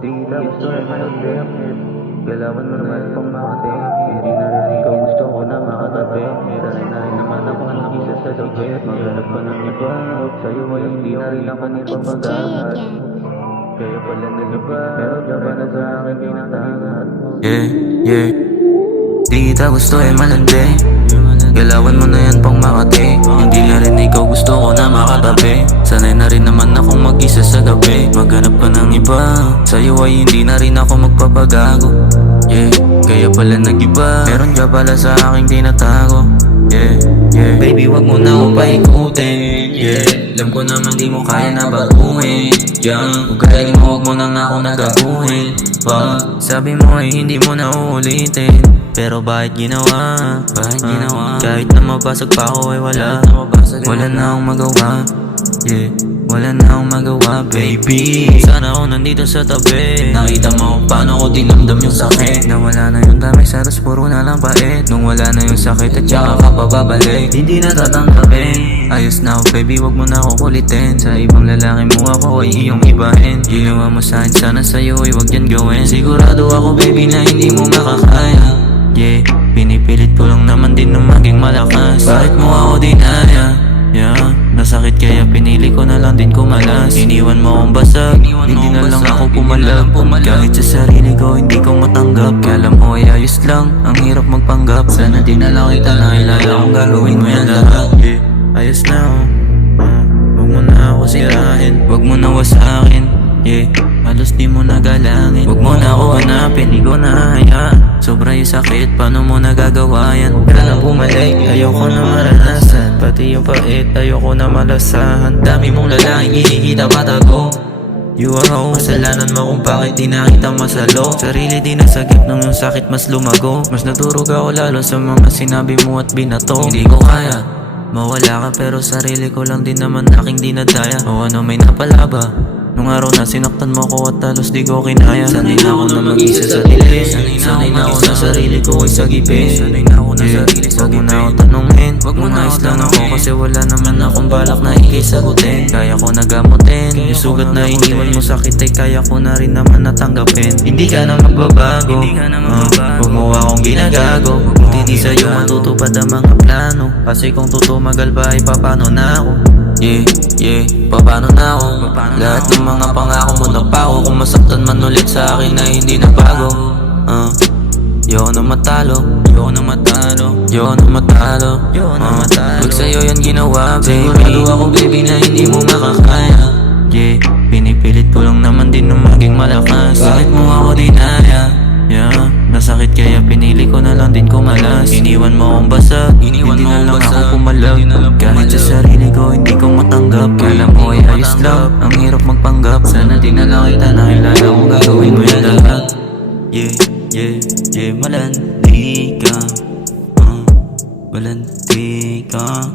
Di gusto ay malagdip. Galawan mo naman pang makati. Hindi na rin ikaw gusto ko na makatabi. Sanay na rin naman ako mag-isa sa gabi. Maghanap pa ng iba. Sa'yo ay hindi na rin ako nagpapagahat. Kaya pala nag-iba. Pero diba na sa akin pinatangat. Yeah, yeah. Di kita gusto ay malandi. Galawan mo na yan pang Makati. Hindi na rin ikaw gusto ko na makatabi. Sanay na rin naman akong mag-isa sa gabi. Maghanap ka ng iba. Sa'yo ay hindi na rin ako magpapagago. Yeah, kaya pala nag-iba. Meron ka pala sa aking tinatago. Yeah, yeah. Baby, wag mo na akong paikutin. Yeah, alam ko naman di mo kaya na baguhin. Yeah, ugali mo, wag mo na nga akong nagaguhin. Sabi mo ay hindi mo na uulitin. Pero bakit ginawa? Kahit na mabasag pa ako ay wala na akong magawa. Yeah, wala na akong magawa, baby. Sana ako nandito sa tabi. Nakita mo kung paano ko dinamdam yung sakit. Nawala na yung dami, saros puro na lang pait. Nung wala na yung sakit at saka ka pa babalik, hindi na tatanggapin. Ayos na ako, baby, wag mo na ako kulitin. Sa ibang lalaki mo ako ay iyong ibahin. Ginawa mo sa'kin, sana sa'yo ay wag yan gawin. Sigurado ako, baby, na hindi mo makakaya. Yeah, pinipilit ko lang naman din na maging malakas. Bakit mo ako dinaya? Yeah, nasakit kaya pinili ko na lang din kumalas. Iniwan mo akong basag, hindi na lang ako pumalag. Kahit sa sarili ko hindi ko matanggap. Kala mo ay ayos lang, ang hirap magpanggap. Sana di na lang kita nakilala kung gagawin mo yan lahat. Yeah, ayos na ako. Wag mo na ako sirahin, wag mo na wasakin. Yeah, halos di mo nagalangin. Wag mo na ako hanapin, di ko na hayaan. Sobra yung sakit, paano mo nagagawa yan? Huwag ka na bumalik, ayoko na maranasan. Pati yung pait, ayoko na malasahan. Dami mong lalaking kinikita patago. You are wrong, kasalanan mo kung bakit di nakita masalo. Sarili di nasagip nung yung sakit mas lumago. Mas naturog ako lalo sa mga sinabi mo at binato. Hindi ko kaya mawala ka pero sarili ko lang din naman aking dinadaya. O ano may napala ba? Nung araw na sinaktan mo ko at talos di ko kinaya. Sanay na ako na mag-isa sa dilim. Sanay na ako sa sarili ko ay sagipin. Sanay na ako na sarili sa gipin. Wag mo na ako tanungin, wag mo na lang ako. Kasi wala naman akong balak na ikisagutin. Kaya ko nagamutin, yung sugat na iniwan mo sakit ay kaya ko na rin naman natanggapin. Hindi ka na magbabago, wag mo akong ginagago. Hindi sa'yo matutupad ang mga plano. Kasi kung tutumagal pa ay papano na ako. Yeah, yeah, paano na ako? Lahat ng mga pangako mo napako. Kung masaktan man ulit sa akin na hindi na bago. Yoko na matalo, yoko na matalo, yoko na matalo, yoko na matalo. Pag sa'yo yan ginawa, baby, sigurado ako, baby, na hindi mo makakaya. Yeah, pinipilit ko lang naman din na maging malakas. Bakit mo ako dinaya? Yeah, nasakit kaya pinili ko na lang din kumalas. Iniwan mo akong basag, hindi na lang ako pumalag. Kahit sa sarili ko hindi ko matanggap. Kala mo ay ayos lang, ang hirap magpanggap. Sana di na lang kita nakilala kung gagawin mo yan lahat. Yeah, yeah, yeah, malandi ka, malandi ka.